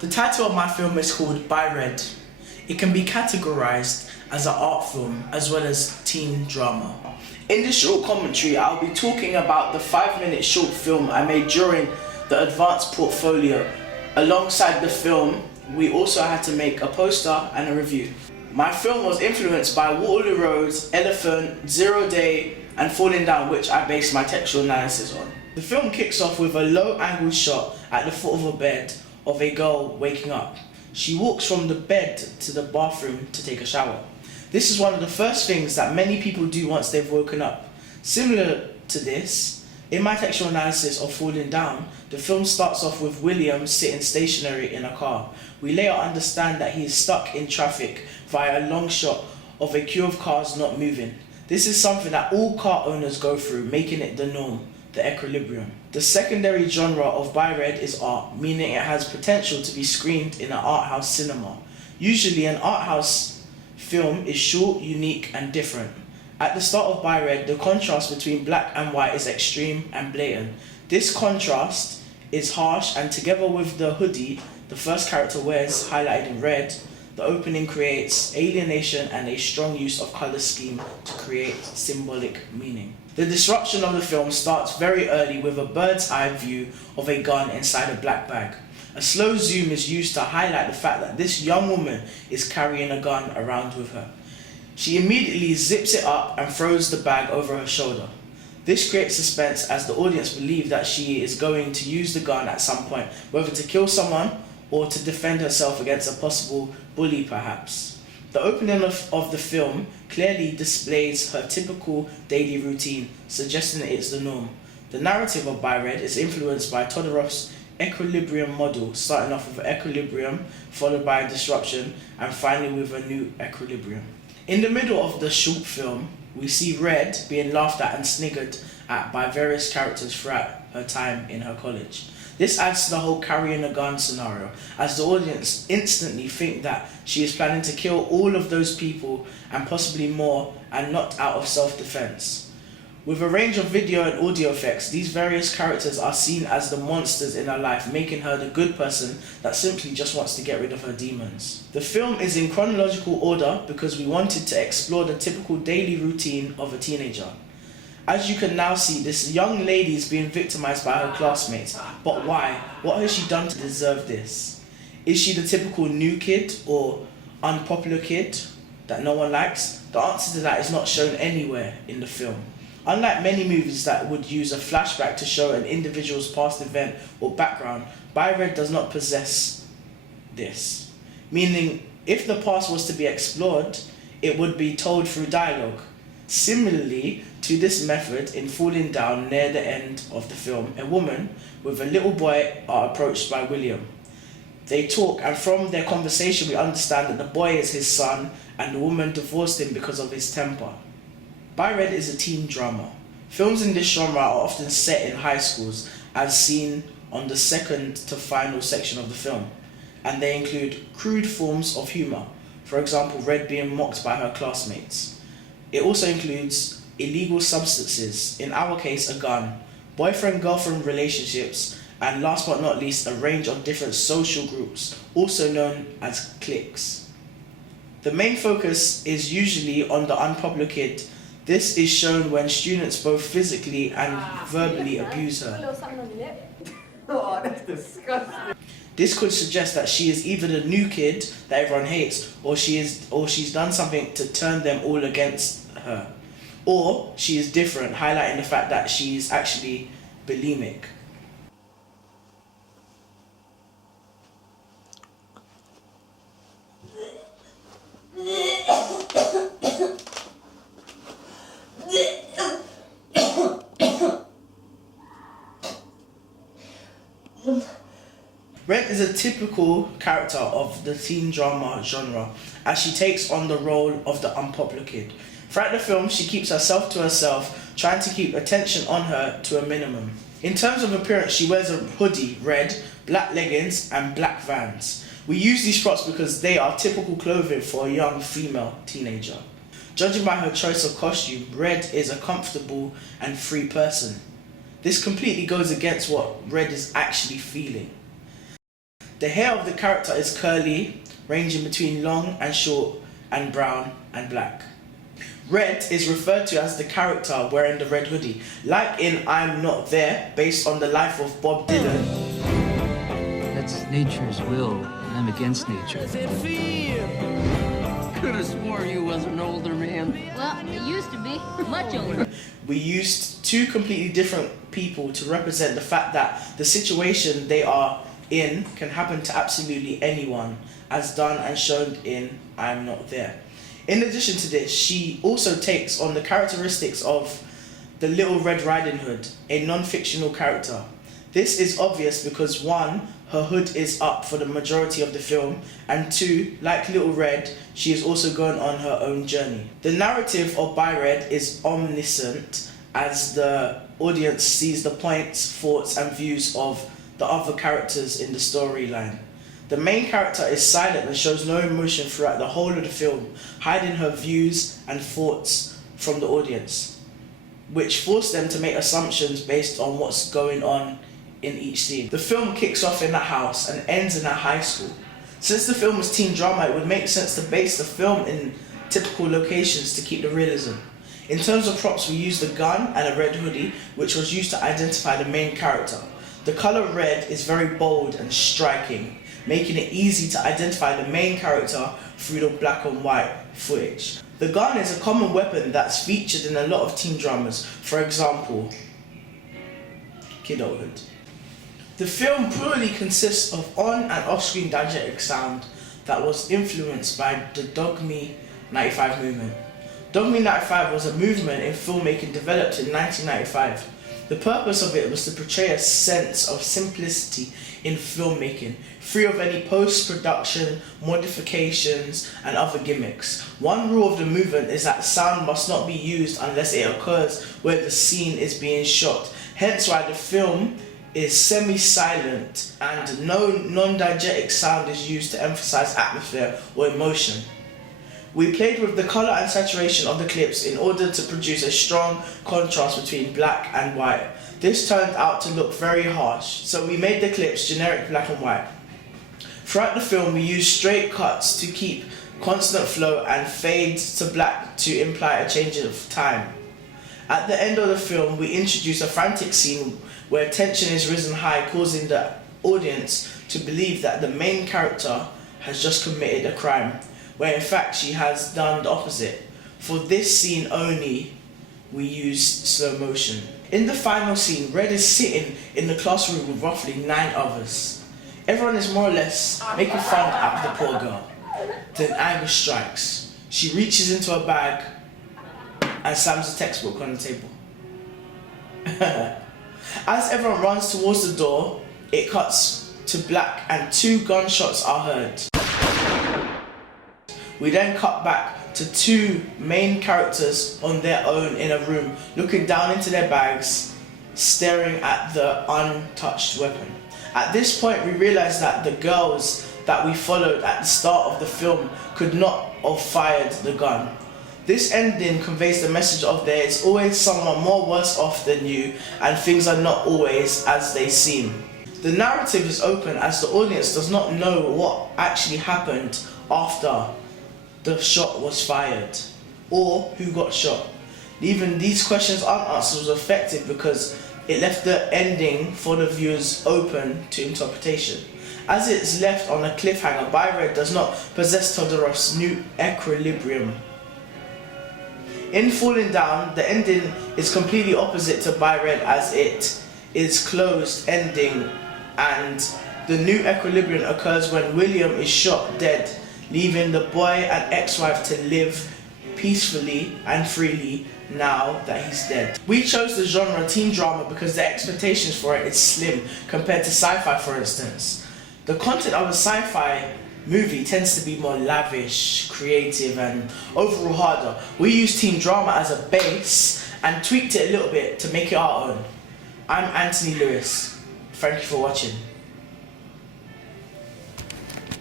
The title of my film is called By Red. It can be categorized as an art film as well as teen drama. In this short commentary, I'll be talking about the 5-minute short film I made during the advanced portfolio. Alongside the film, we also had to make a poster and a review. My film was influenced by Waterloo Road's Elephant, Zero Day and Falling Down, which I based my textual analysis on. The film kicks off with a low-angle shot at the foot of a bed of a girl waking up. She walks from the bed to the bathroom to take a shower. This is one of the first things that many people do once they've woken up. Similar to this, in my textual analysis of Falling Down, the film starts off with William sitting stationary in a car. We later understand that he is stuck in traffic via a long shot of a queue of cars not moving. This is something that all car owners go through, making it the norm, the equilibrium. The secondary genre of By Red is art, meaning it has potential to be screened in an art house cinema. Usually an art house film is short, unique and different. At the start of By Red, the contrast between black and white is extreme and blatant. This contrast is harsh, and together with the hoodie the first character wears, highlighted in red, the opening creates alienation and a strong use of colour scheme to create symbolic meaning. The disruption of the film starts very early with a bird's eye view of a gun inside a black bag. A slow zoom is used to highlight the fact that this young woman is carrying a gun around with her. She immediately zips it up and throws the bag over her shoulder. This creates suspense as the audience believe that she is going to use the gun at some point, whether to kill someone or to defend herself against a possible bully perhaps. The opening of the film clearly displays her typical daily routine, suggesting that it's the norm. The narrative of By Red is influenced by Todorow's equilibrium model, starting off with equilibrium, followed by a disruption, and finally with a new equilibrium. In the middle of the short film, we see Red being laughed at and sniggered at by various characters throughout her time in her college. This adds to the whole carrying a gun scenario, as the audience instantly think that she is planning to kill all of those people and possibly more, and not out of self-defense. With a range of video and audio effects, these various characters are seen as the monsters in her life, making her the good person that simply just wants to get rid of her demons. The film is in chronological order because we wanted to explore the typical daily routine of a teenager. As you can now see, this young lady is being victimized by her classmates. But why? What has she done to deserve this? Is she the typical new kid or unpopular kid that no one likes? The answer to that is not shown anywhere in the film. Unlike many movies that would use a flashback to show an individual's past event or background, By Red does not possess this. Meaning, if the past was to be explored, it would be told through dialogue. Similarly to this method, in Falling Down, near the end of the film, a woman with a little boy are approached by William. They talk, and from their conversation we understand that the boy is his son and the woman divorced him because of his temper. By Red is a teen drama. Films in this genre are often set in high schools, as seen on the second to final section of the film, and they include crude forms of humour, for example Red being mocked by her classmates. It also includes illegal substances, in our case a gun, boyfriend-girlfriend relationships, and last but not least a range of different social groups, also known as cliques. The main focus is usually on the unpopular kid. This is shown when students both physically and verbally abuse her. Oh, that's disgusting. This could suggest that she is either the new kid that everyone hates, or she's done something to turn them all against her. Or she is different, highlighting the fact that she is actually bulimic. Red is a typical character of the teen drama genre, as she takes on the role of the unpopular kid. Throughout the film, she keeps herself to herself, trying to keep attention on her to a minimum. In terms of appearance, she wears a hoodie, red, black leggings and black Vans. We use these props because they are typical clothing for a young female teenager. Judging by her choice of costume, Red is a comfortable and free person. This completely goes against what Red is actually feeling. The hair of the character is curly, ranging between long and short and brown and black. Red is referred to as the character wearing the red hoodie, like in I'm Not There, based on the life of Bob Dylan. That's nature's will, and I'm against nature. Could have swore you was an older man. Well, it used to be much older. We used two completely different people to represent the fact that the situation they are in can happen to absolutely anyone, as done and shown in I'm Not There. In addition to this, she also takes on the characteristics of the Little Red Riding Hood, a non-fictional character. This is obvious because 1, her hood is up for the majority of the film, and 2, like Little Red, she is also going on her own journey. The narrative of By Red is omniscient as the audience sees the points, thoughts and views of the other characters in the storyline. The main character is silent and shows no emotion throughout the whole of the film, hiding her views and thoughts from the audience, which force them to make assumptions based on what's going on in each scene. The film kicks off in a house and ends in a high school. Since the film is teen drama, it would make sense to base the film in typical locations to keep the realism. In terms of props, we used a gun and a red hoodie, which was used to identify the main character. The colour red is very bold and striking, making it easy to identify the main character through the black and white footage. The gun is a common weapon that's featured in a lot of teen dramas, for example, Kidulthood. The film purely consists of on and off-screen diegetic sound that was influenced by the Dogme 95 movement. Dogme 95 was a movement in filmmaking developed in 1995. The purpose of it was to portray a sense of simplicity in filmmaking, free of any post-production, modifications and other gimmicks. One rule of the movement is that sound must not be used unless it occurs where the scene is being shot, hence why the film is semi-silent and no non-diegetic sound is used to emphasize atmosphere or emotion. We played with the colour and saturation of the clips in order to produce a strong contrast between black and white. This turned out to look very harsh, so we made the clips generic black and white. Throughout the film, we used straight cuts to keep constant flow and fades to black to imply a change of time. At the end of the film, we introduce a frantic scene where tension is risen high, causing the audience to believe that the main character has just committed a crime, where in fact she has done the opposite. For this scene only, we used slow motion. In the final scene, Red is sitting in the classroom with roughly 9 others. Everyone is more or less making fun of the poor girl. Then anger strikes. She reaches into her bag and slams a textbook on the table. As everyone runs towards the door, it cuts to black and 2 gunshots are heard. We then cut back to 2 main characters on their own in a room, looking down into their bags, staring at the untouched weapon. At this point, we realized that the girls that we followed at the start of the film could not have fired the gun. This ending conveys the message of there is always someone more worse off than you, and things are not always as they seem. The narrative is open as the audience does not know what actually happened after the shot was fired, or who got shot. Leaving these questions unanswered was effective because it left the ending for the viewers open to interpretation. As it's left on a cliffhanger, By Red does not possess Todorov's new equilibrium. In Falling Down, the ending is completely opposite to By Red as it is closed ending, and the new equilibrium occurs when William is shot dead, leaving the boy and ex-wife to live peacefully and freely now that he's dead. We chose the genre teen drama because the expectations for it is slim compared to sci-fi, for instance. The content of a sci-fi movie tends to be more lavish, creative and overall harder. We used teen drama as a base and tweaked it a little bit to make it our own. I'm Anthony Lewis. Thank you for watching.